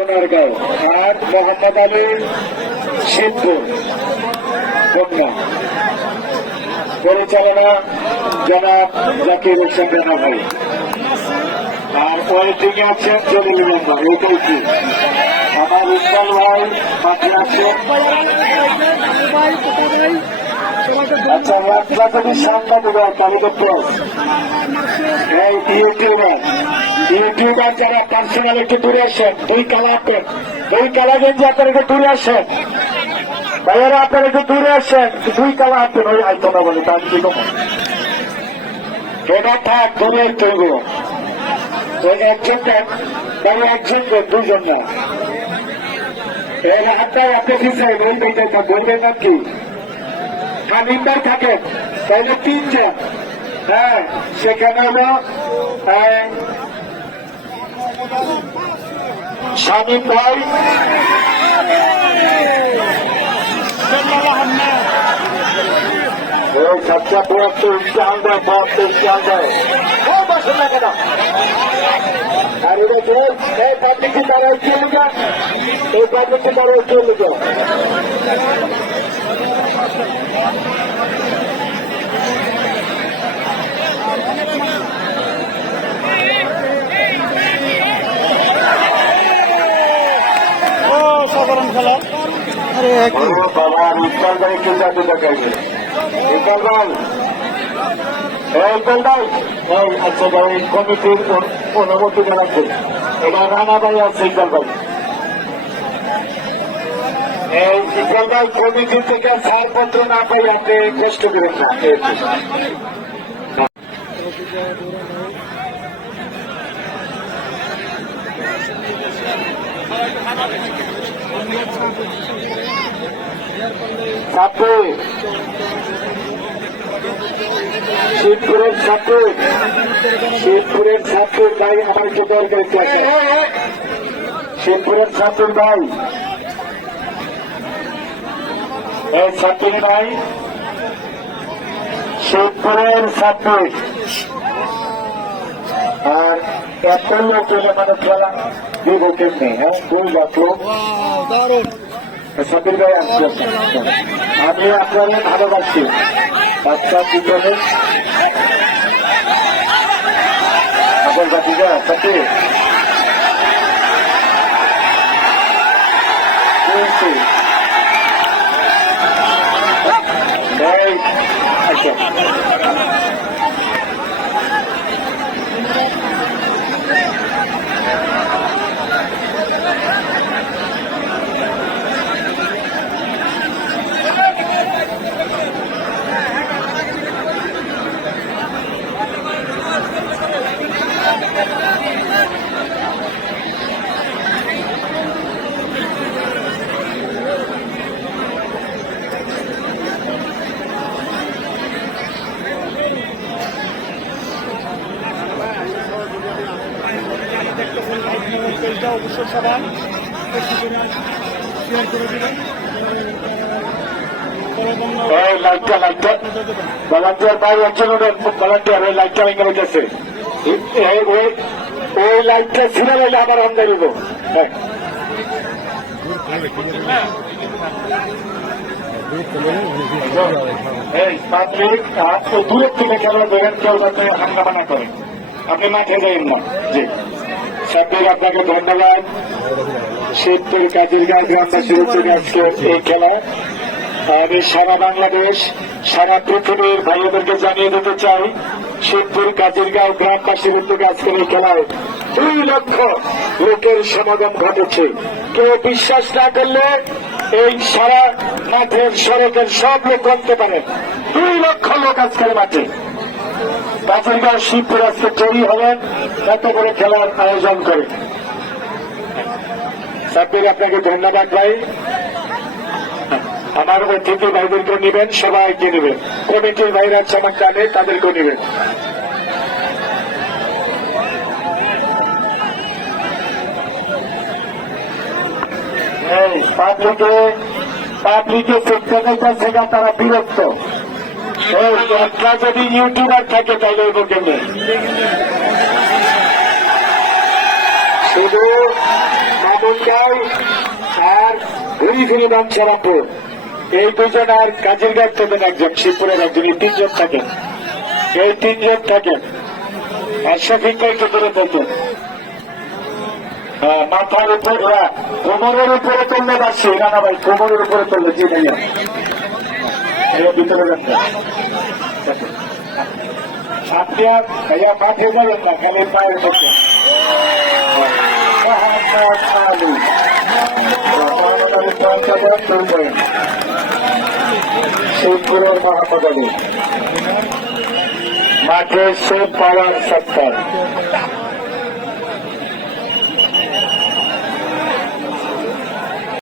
সোনারগাঁও আর মোহাম্মদ আলী শিবপুর বন্যা পরিচালনা জনাব জাকির হোসেন রানা ভাই আর ওয়েটিং আছেন জলিল মেম্বার। এটাই কি আমার ইকবাল ভাই মাঠে আছেন। আচ্ছা রাস্তা যদি সামনে দেবে তালিকা প্লাস এই ইউটিউবার যারা পার্সোনাল একটু দূরে আসেন, দুই কালা গেঞ্জি আপনার একটু দূরে আসেন ভাইয়ারা, আপনার একটু দূরে আসেন, দুই কালা হাতেন ওই আইতনা বলে তার কি কম এটা থাক দূরে তৈব ওই একজন দুজন না এর হাতটাই আপনি পিছাই বলবেন বলবেন না কি কালিন্দার থাকেন তাইলে তিনজন। হ্যাঁ সেখানে হলো শামীম ভাই সবচেয়ে বড় ইস্তেহাল দেয় ইস্তেহাল দেয় আর এটা এই পাবলিকটি তারা চলে যান, এই পাবলিকটি তারা চলে যান। সাধারণ খেলা বাবা ইকবাল ভাই কিন্তু আপনি দেখাইবে ইকবাল ভাই আচ্ছা ভাই কমিটির অনুমতি জানাচ্ছেন এটা রানা ভাই আছে ইকবাল ভাই। এই ইকবাল ভাই কমিটি থেকে ছাড়পত্র না পাই আপনি কষ্ট করেন না। শিবপুরের ছাত্র ভাই আমার একটু দরকার শিবপুরের ছাত্র ভাই এই ছাত্রী ভাই শিবপুরের ছাত্র আর এত লোক এলে মানে খেলা দিব কেমনি। হ্যাঁ দুই লাখ লোক সাবির ভাই আসছে, আমি আপনাদের ভালোবাসি বাচ্চা পিছনে আপনার বাচ্চা সাথে আচ্ছা অবশ্যই সবাই শেয়ার করে দেবেন। ভলান্টিয়ার ভাই একজন ভলান্টিয়ার ওই লাইটটা ভেঙে রেখেছে, ওই লাইটটা ছিঁড়ে গেলে আবার অন্ধ দিব। এই পাবলিক দূরের থেকে খেলা দেখেন, কেউ যাতে হাঙ্গামানা করে, আপনি মাঠে যাইন না। জি সাব্বির আপনাকে ধন্যবাদ। শিবপুর কাজিরগাঁও গ্রামবাসীর উদ্যোগে আজকে এই খেলা আমি সারা বাংলাদেশ সারা পৃথিবীর ভাইদেরকে জানিয়ে দিতে চাই, শিবপুর কাজিরগাঁও গ্রামবাসীর উদ্যোগে আজকের এই খেলায় 2 লক্ষ লোকের সমাগম ঘটেছে। কেউ বিশ্বাস না করলে এই সারা মাঠের সড়কের সব লোক করতে পারেন, 2 লক্ষ লোক আজকের মাঠে। কাজিরগাঁও শিবপুর আজকে তৈরি হলেন এত বড় খেলার আয়োজন করে। সাব্বির আপনাকে ধন্যবাদ ভাই। আমার অতিথি ভাইদেরকে নেবেন, সবাইকে নেবেন, কমিটির ভাইরা চমক জানে তাদেরকেও নেবেন। পাবলিকে সেক্টরের থেকে তারা বিরক্ত। একটা যদি ইউটিউবার থাকে তাহলে ওই কেমনে শুধু আমনগাঁও আর ঘুরি ফিরি বাঞ্ছারামপুর, এই দুজন আর কাজের গাছ থাকেন একজন, শিবপুরের একজন, এই তিনজন থাকেন, এই তিনজন থাকেন। আর শফিককে একটু করে থাকেন মাথার উপর, কোমরের উপরে তুললে পারছি না না ভাই, কোমরের উপরে তুললে, জি ভাইয়া এর ভিতরে রাখবেন। আপনি আর ভাইয়া মাঠে যাবেন না, খালি পায়ের পক্ষে শিবপুরের মোহাম্মদ আলী মাঠে সব পাওয়ার সত্তর।